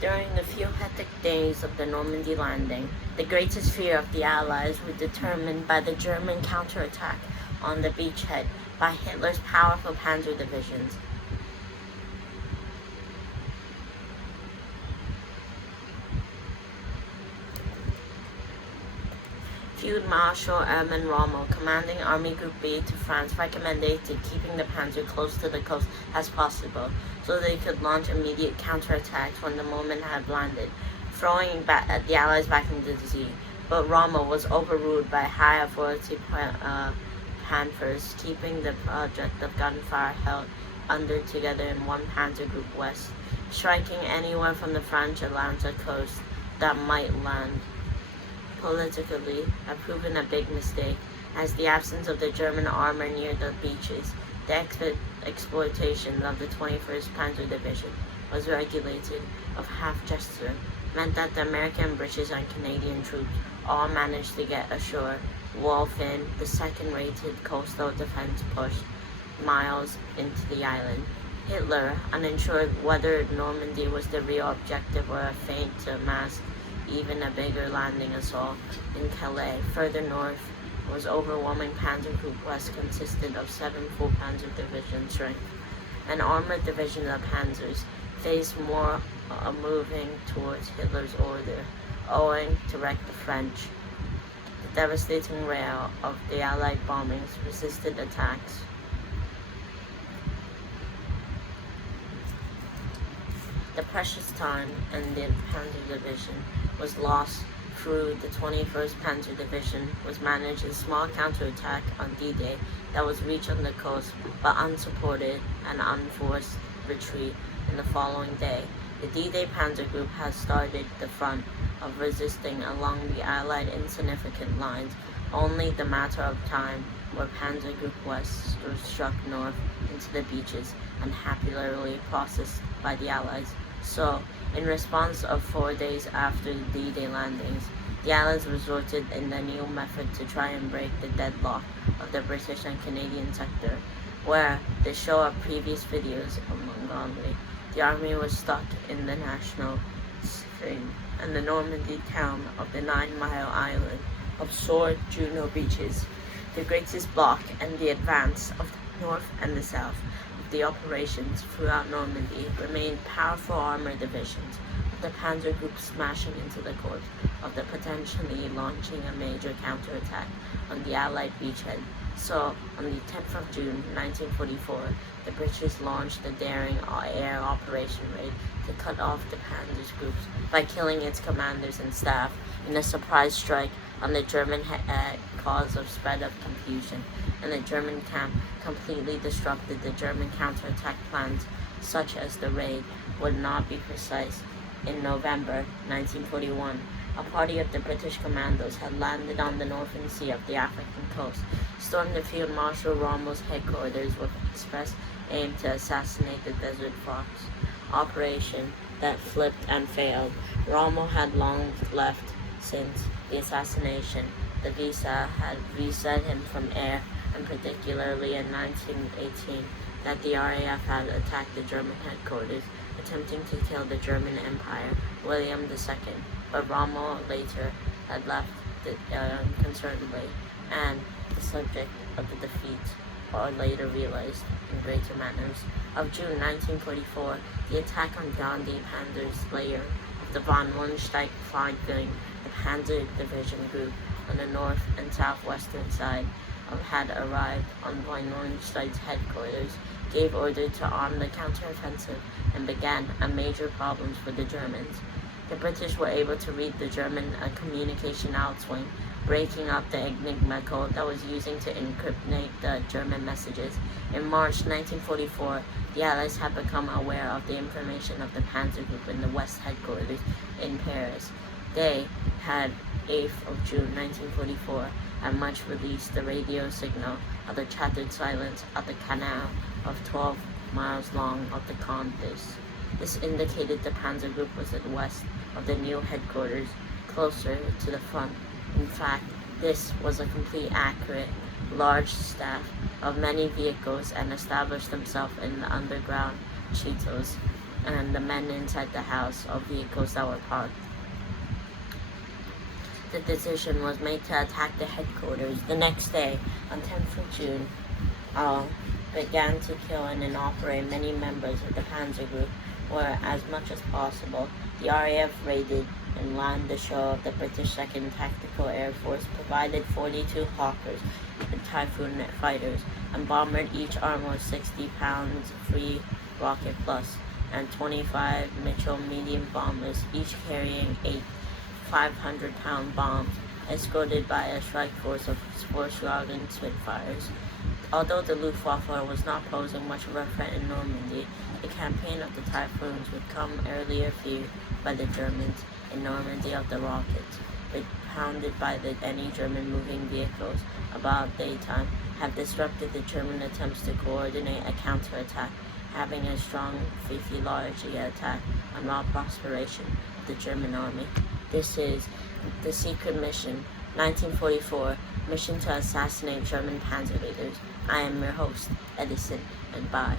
During the few hectic days of the Normandy landing, the greatest fear of the Allies was determined by the German counterattack on the beachhead by Hitler's powerful Panzer divisions. Field Marshal Hermann Rommel, commanding Army Group B to France, recommended keeping the Panzer close to the coast as possible, so they could launch immediate counterattacks when the moment had landed, throwing the Allies back into the sea. But Rommel was overruled by high authority Panthers, keeping the project of gunfire held under together in one Panzer Group West, striking anywhere from the French Atlantic coast that might land. Politically, had proven a big mistake, as the absence of the German armor near the beaches, the exploitation of the 21st Panzer Division was regulated of half-gesture, meant that the American, British, and Canadian troops all managed to get ashore, while Finn, the second-rated coastal defense, pushed miles into the island. Hitler, unsure whether Normandy was the real objective or a feint to mask even a bigger landing assault in Calais. Further north was overwhelming Panzer Group West, consisted of 7 full Panzer division strength. An armored division of Panzers faced more moving towards Hitler's order, owing to wreck the French. The devastating rail of the Allied bombings resisted attacks. The precious time in the Panzer Division was lost through the 21st Panzer Division was managed a small counterattack on D-Day that was reached on the coast, but unsupported and unforced retreat in the following day. The D-Day Panzer Group had started the front of resisting along the Allied insignificant lines, only the matter of time where Panzer Group West struck north into the beaches and happily processed by the Allies. So, in response of 4 days after the D-Day landings, the Allies resorted in the new method to try and break the deadlock of the British and Canadian sector, where the show of previous videos of Montgomery, the army was stuck in the national stream, and the Normandy town of the 9-mile island of Sword Juno beaches, the greatest block and the advance of the north and the south. The operations throughout Normandy remained powerful armored divisions, with the Panzer Group smashing into the course of the potentially launching a major counterattack on the Allied beachhead. So, on the 10th of June 1944, the British launched a daring air operation raid to cut off the Panzer Groups by killing its commanders and staff in a surprise strike on the German cause of spread of confusion, and the German camp completely disrupted the German counterattack plans, such as the raid would not be precise. In November 1941, a party of the British commandos had landed on the northern sea of the African coast, stormed the Field Marshal Rommel's headquarters with express aim to assassinate the Desert Fox. Operation that flipped and failed. Rommel had long left since the assassination. The visa had reset him from air, and particularly in 1918, that the RAF had attacked the German headquarters, attempting to kill the German Empire, William II, but Rommel later had left unconcernedly, and the subject of the defeat are later realized in greater manners. Of June 1944, the attack on John D. Panzer's layer of the von Rundstedt flanking the Panzer Division Group on the north and southwestern side had arrived on von Rundstedt's headquarters, gave order to arm the counteroffensive, and began a major problems for the Germans. The British were able to read the German communication outswing, breaking up the Enigma code that was using to encrypt the German messages. In March 1944, the Allies had become aware of the information of the Panzer Group in the West headquarters in Paris. They had 8th of June 1944 had much released the radio signal of the shattered silence at the canal of 12 miles long of the Comtes. This indicated the Panzer Group was at west of the new headquarters, closer to the front. In fact, this was a complete accurate, large staff of many vehicles and established themselves in the underground Cheetos and the men inside the house or vehicles that were parked. The decision was made to attack the headquarters. The next day, on 10th of June, began to kill and inoperate many members of the Panzer group, where, as much as possible, the RAF raided and landed the show of the British 2nd Tactical Air Force, provided 42 Hawkers and Typhoon fighters, and bombered each armed with 60 pounds free rocket plus, and 25 Mitchell medium bombers, each carrying 8 500-pound bombs, escorted by a strike force of Sportswagen Spitfires. Although the Luftwaffe was not posing much of a threat in Normandy, the campaign of the Typhoons would come earlier feared by the Germans in Normandy of the rockets, pounded by any German moving vehicles about daytime, have disrupted the German attempts to coordinate a counterattack, having a strong largely attack on raw prosperation of the German army. This is The Secret Mission, 1944, Mission to Assassinate German Panzer Leaders. I am your host, Edison, and bye.